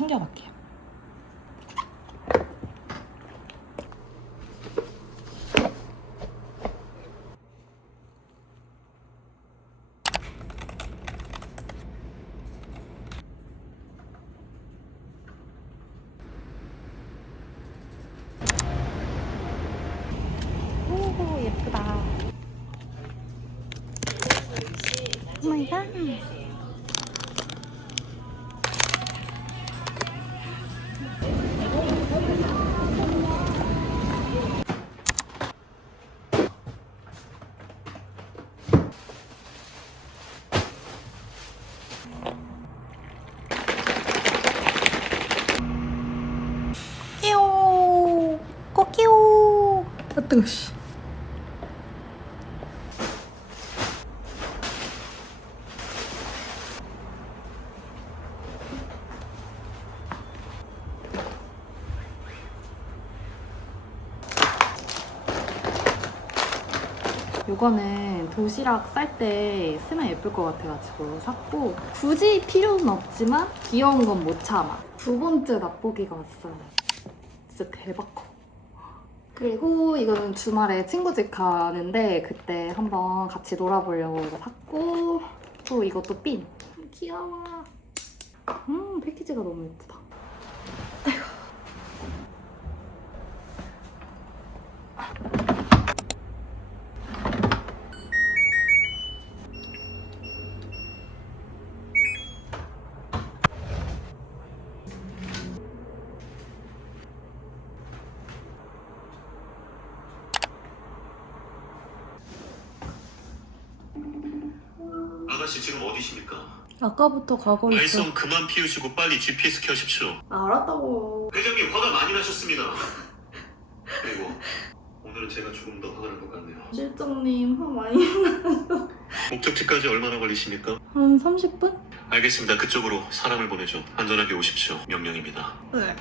챙겨갈게요. 오, 예쁘다. 오 마이 갓. 끼오 꼬끼오. 아 뜨거. 씨. 이거는 도시락 쌀 때 쓰면 예쁠 것 같아가지고 샀고, 굳이 필요는 없지만 귀여운 건 못 참아. 두 번째 맛보기가 왔어요. 진짜 대박 커. 그리고 이거는 주말에 친구 집 가는데 그때 한번 같이 놀아보려고 이거 샀고, 또 이것도 핀. 귀여워. 패키지가 너무 예쁘다. 아가씨 지금 어디십니까? 아까부터 가고 있어. 말썽 그만 피우시고 빨리 GPS 켜십시오. 알았다고. 회장님 화가 많이 나셨습니다. 그리고 오늘은 제가 조금 더 화가 날 것 같네요. 실장님 화 많이. 목적지까지 얼마나 걸리십니까? 한 30분? 알겠습니다. 그쪽으로 사람을 보내죠. 안전하게 오십시오. 명령입니다. 네.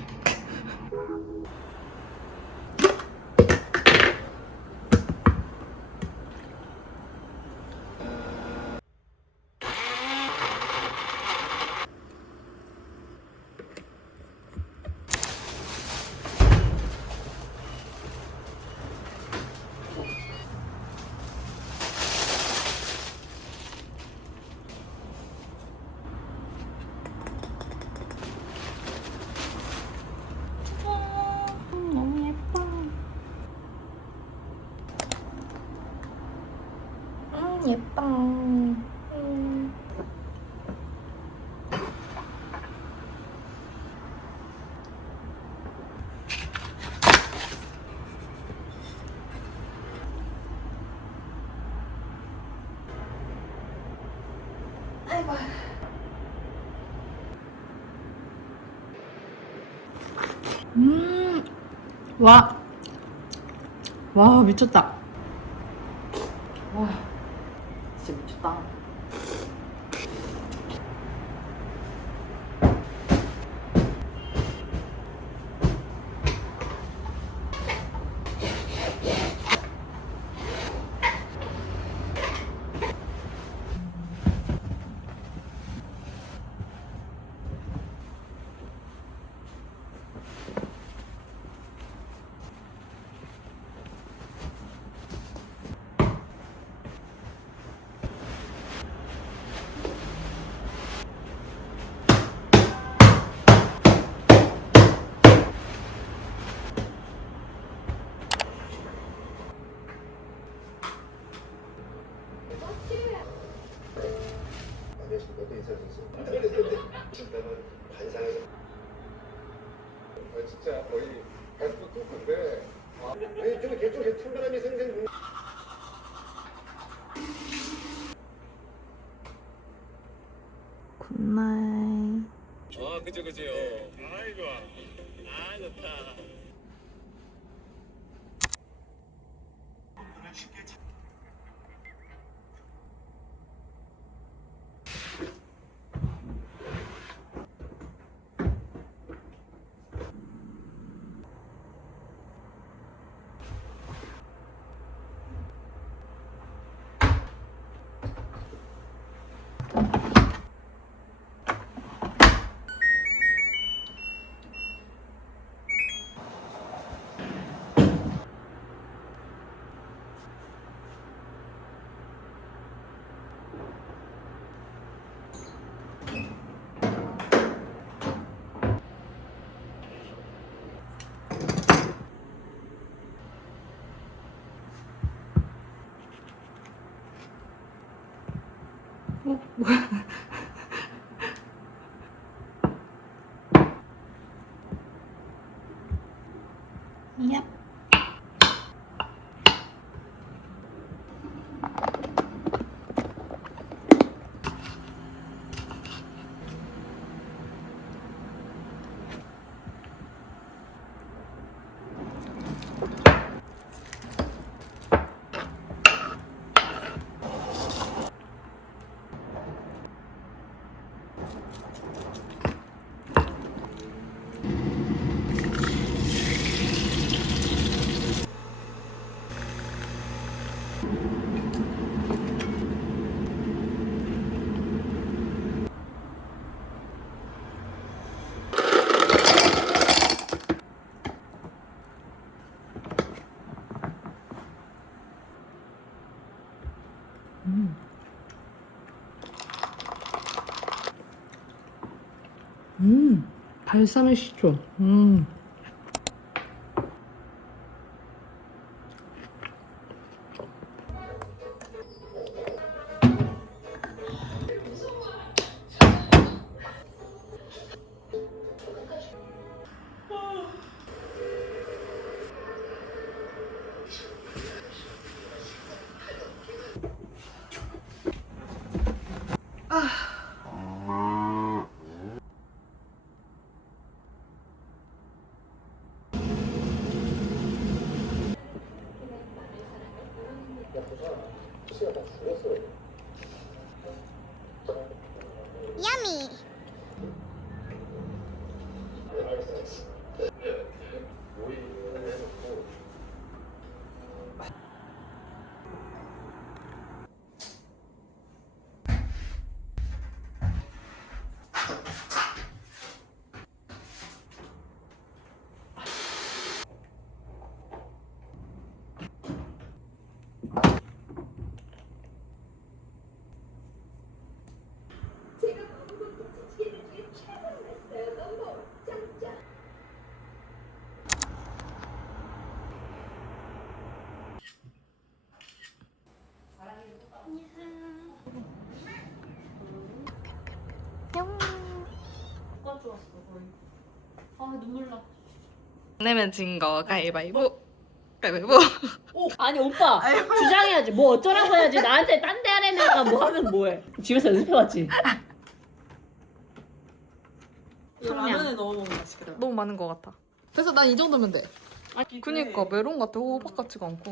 너무 예뻐. 예뻐. 아이고. 와. 와, 미쳤다. 와, 진짜 미쳤다. 진짜 거의 100% 토크인데 아니 좀 개좀 틈바람이 생생 굿나잇. 아 그죠 아이고 아 좋다 얍. 발사믹 식초. 시가 다 죽었어요. 내면 진 거 가위바위보. 가위바위보. 아니 오빠 주장해야지. 뭐 어쩌라고 해야지. 나한테 딴 데 하려니까 뭐 하면 뭐해. 집에서 연습해왔지. 이거 라면에 넣어 먹으면 맛있겠다. 너무 많은 것 같아. 그래서 난 이 정도면 돼. 아니, 그니까 메론 같아. 호박 같지가 않고.